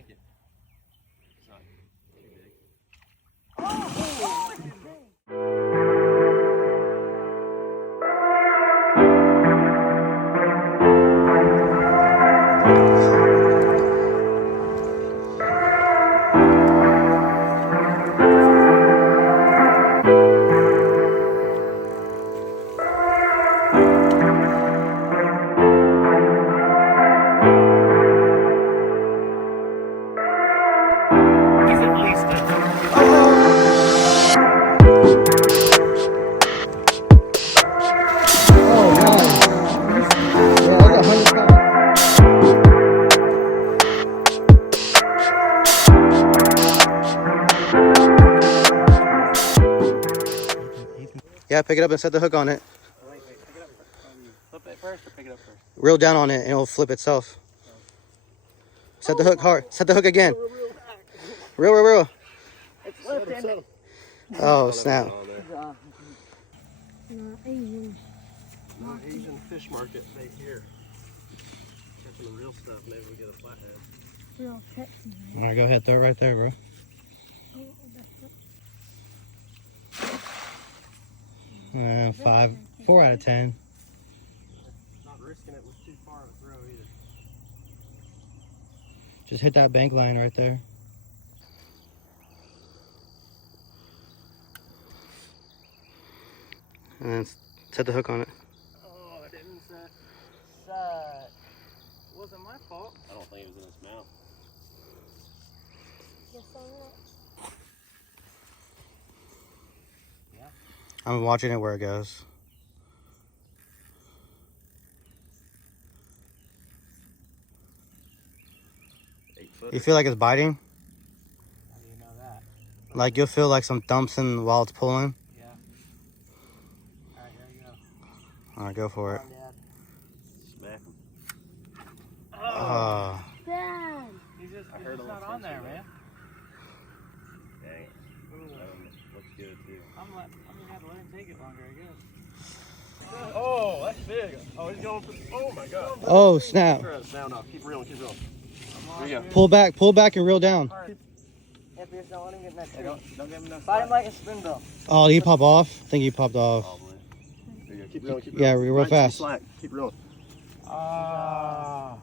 yank it. It's not too big. Yeah, pick it up and set the hook on it. Wait, pick it up first. Flip it first or pick it up first? Reel down on it and it'll flip itself. Set the hook hard. Set the hook again. Reel. It's lifting. Oh, snap. Not Asian fish market right here. Catching the real stuff. Maybe we get a flathead. Real sexy. All right, go ahead. Throw it right there, bro. That's 4 out of 10. Not risking it with too far of a throw either. Just hit that bank line right there. And then set the hook on it. Oh, I didn't set. It wasn't my fault. I don't think it was in its mouth. Yes, I will. I'm watching it where it goes. You feel like it's biting? How do you know that? Like you'll feel like some thumps in while it's pulling? Yeah. Alright, here you go. Alright, go for it. Smack him. Oh. Dad. He's just not on there, man. Dang it. Looks good too. I'm gonna have to let him take it longer, I guess. Oh, that's big. Oh, he's going for. Oh my god. Oh, snap. Sound off. Keep reeling, keep reeling. Here you go. Pull back and reel down. If you're not letting him get Hey, don't give him enough. Fight him like a spoonbill. Oh, did he pop off? I think he popped off. Probably. There you go. Keep reeling, keep Yeah, reeling. real fast. Slack. Keep reeling. Ah.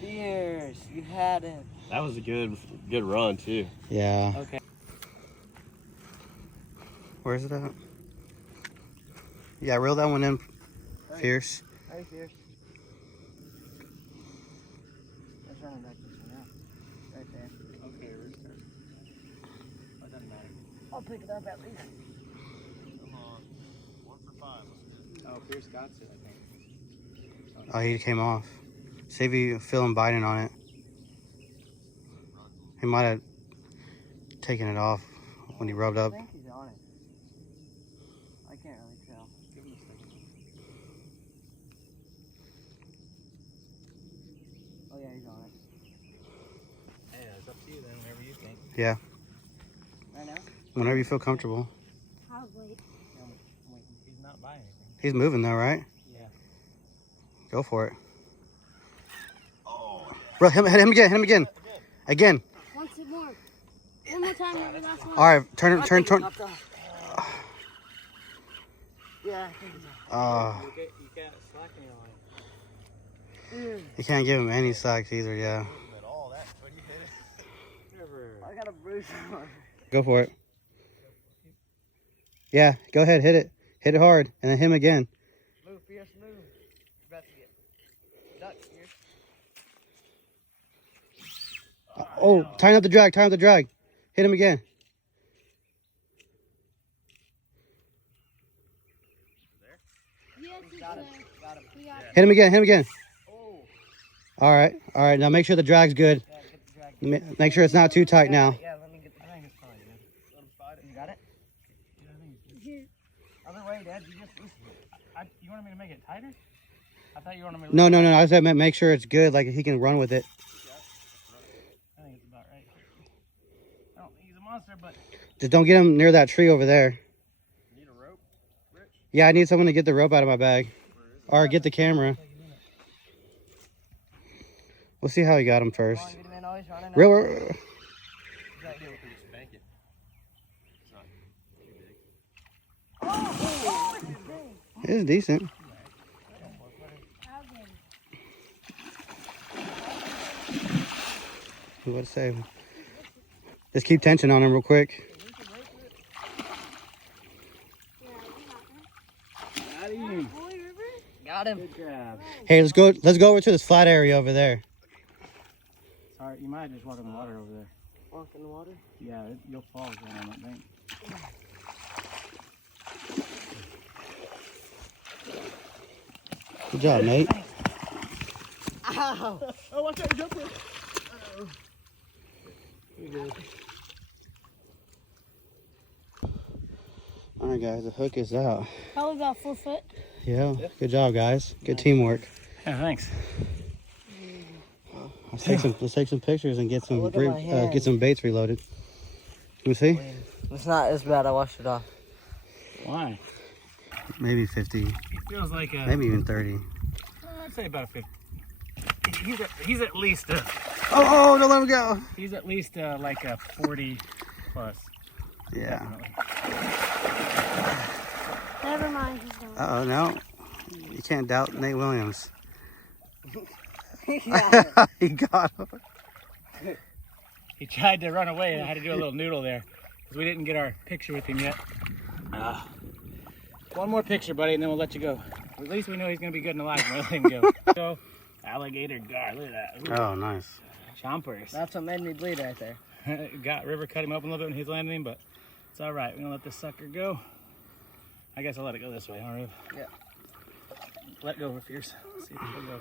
Cheers. You had it. That was a good run too. Yeah. Okay. Where's it at? Yeah, reel that one in, Fierce. Very fierce. Let's run it back this way now. Right there. Okay, restart. It doesn't matter. I'll pick it up at least. Come on. 1 for 5. Oh, Pierce got it, I think. Oh, he came off. See if you feel him biting on it. He might have taken it off when he rubbed up. I think he's on it. I can't really tell. Give him a second. Oh yeah, he's on it. Hey, it's up to you then, whatever you think. Yeah, Right now? whenever you feel comfortable. I'll wait. He's not buying anything. He's moving though, right? Yeah. Go for it. Bro, hit him again. Again. One more. One more time, maybe last one. All right, turn. Yeah, I think it's on. You can't slack any on it. You can't give him any slacks either, yeah. At all, that when you hit it. I got a bruise on it. Go for it. Yeah, go ahead, hit it. Hit it hard, and then hit him again. Move, Fierce, move. You're about to get duck, Fierce. Oh, tighten up the drag, Hit him again. Yes, got him. Got him. Hit him again. Oh. All right, now make sure the drag's good. Yeah, get the drag. Make sure it's not too tight now. Yeah, let me get. I think it's fine, man. Let him slide it. You got it? Yeah, I think it's good. Other way, Dad. You just loosened it. You wanted me to make it tighter? I thought you wanted me to. No. I said make sure it's good, like he can run with it. I think it's about right. I don't think he's a monster, but. Just don't get him near that tree over there. Need a rope, Rich? Yeah, I need someone to get the rope out of my bag. Or get the camera. We'll see how he got him first. Come on, get him in. Oh, Oh, he's running. Real. It is decent. What to say? Just keep tension on him real quick. Got him. Good grab. Hey, let's go over to this flat area over there. Sorry, you might just walk in the water over there. Walk in the water? Yeah, you'll fall again on that bank. Good job, Nate. Ow! Oh, watch out, jump in. Uh-oh. You're good. All right, guys, the hook is out. Probably about 4 foot. Yeah, good job, guys. Good teamwork. Yeah, thanks. Let's take some pictures and get some Look at my hand. get some baits reloaded. Can we see? It's not as bad. I washed it off. Why? Maybe 50, It feels like a... maybe even 30. I'd say about a 50. He's at least a... Oh, don't let him go. He's at least like a 40 plus. Yeah. Definitely. Never mind, he's gone. Uh-oh, no. You can't doubt Nate Williams. Yeah. He got him. He tried to run away and I had to do a little noodle there because we didn't get our picture with him yet. One more picture, buddy, and then we'll let you go. At least we know he's going to be good and alive when we let him go. So, alligator gar, look at that. Ooh, Oh, nice. chompers. That's what made me bleed right there. River cut him open a little bit when he was landing him, but it's all right. We're going to let this sucker go. I guess I'll let it go this way, huh, Riv? Yeah. Let go, Fierce. See if it'll go.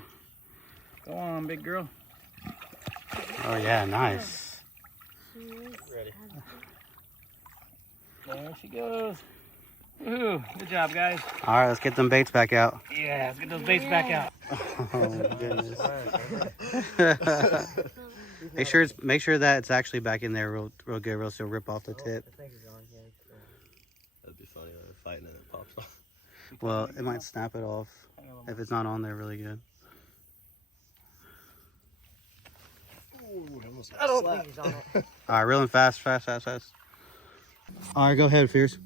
Go on, big girl. Oh, yeah, nice. Ready. There she goes. Woohoo! Good job, guys. All right, let's get them baits back out. Yeah, let's get those baits back out. Oh, my goodness. make sure that it's actually back in there real good, or else you'll rip off the tip. That'd be funny when they're fighting and it pops off. Well, it might snap it off if it's not on there really good. I don't think he's on it. All right, reeling fast. All right, go ahead, Fierce.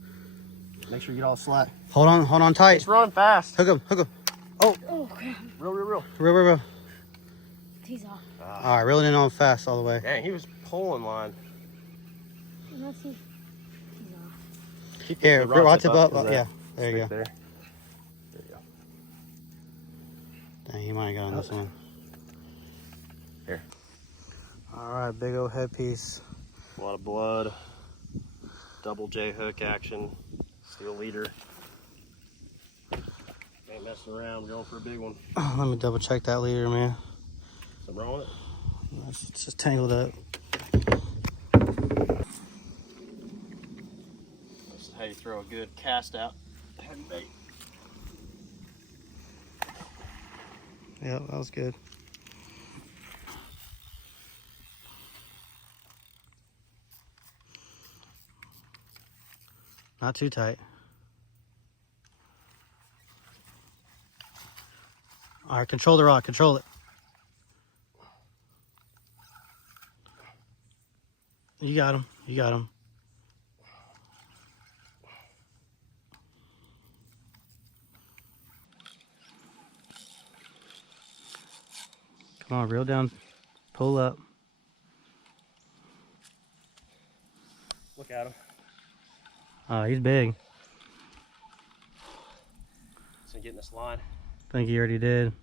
Make sure you get all slack. Hold on tight. It's running fast. Hook him. Oh, crap. Real. Real. He's off. All right, reeling in on fast all the way. Dang, he was pulling line. Let's see. He's off. Here, the rod watch tip it up. up, 'cause Yeah, there you go. There you go. Dang, you might have got on this one. Here. All right, big old headpiece. A lot of blood. Double J hook action. Steel leader. Ain't messing around. We're going for a big one. Let me double check that leader, man. Something wrong with it? It's just tangled up. This is how you throw a good cast out heavy bait. Yeah, that was good. Not too tight. All right, control the rod, control it. You got him, Come on, reel down, pull up. Look at him. He's big. So getting this line. I think he already did.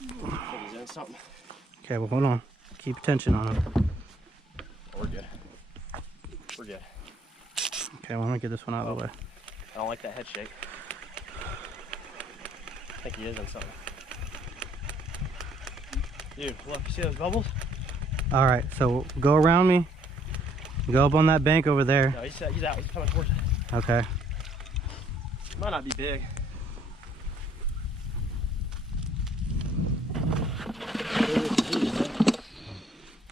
I think he's in something. Okay, well, hold on. Keep tension on him. We're good. We're good. Okay, well, I'm gonna get this one out of the way. I don't like that head shake. I think he is in something. Dude, look, you see those bubbles? All right, so go around me. Go up on that bank over there. No, he's out. He's coming towards it. Okay. Might not be big.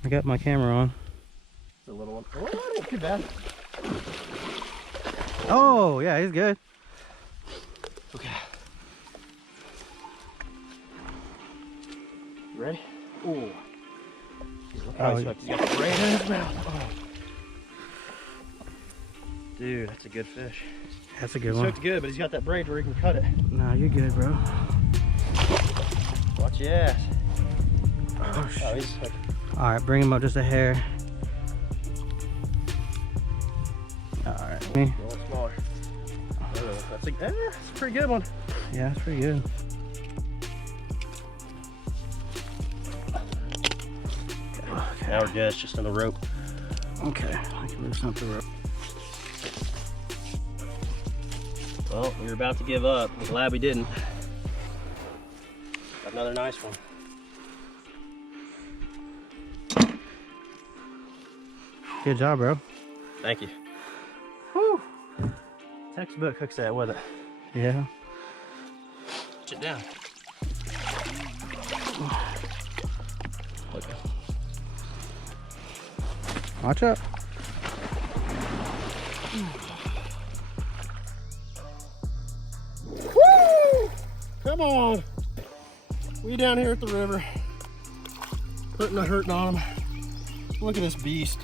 I got my camera on. It's a little one. Oh, that ain't too bad. Oh, yeah, he's good. Okay. ready? Ooh. Oh, He's got the braid in his mouth. Oh. Dude, that's a good fish. That's a good He's one. hooked good, but he's got that braid where he can cut it. Nah, you're good, bro. Watch your ass. Oh, Oh, he's hooked. all right, bring him up just a hair. All right. A little smaller. That's a pretty good one. Yeah, that's pretty good. Now we're good. It's just on the rope. Okay, I can loosen up the rope. Well, we were about to give up. I'm glad we didn't. Got another nice one. Good job, bro. Thank you. Whew. Textbook hooks that with it. Yeah. Put it down. Watch out. Woo! Come on. We down here at the river. Putting a hurting on him. Look at this beast.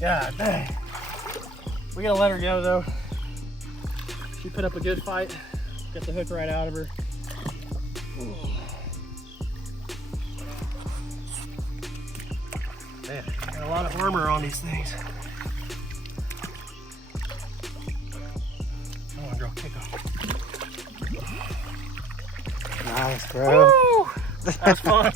God dang. We gotta let her go though. She put up a good fight. Got the hook right out of her. Man, got a lot of armor on these things. Come on, girl, kick off. Nice, bro. Woo! That was fun.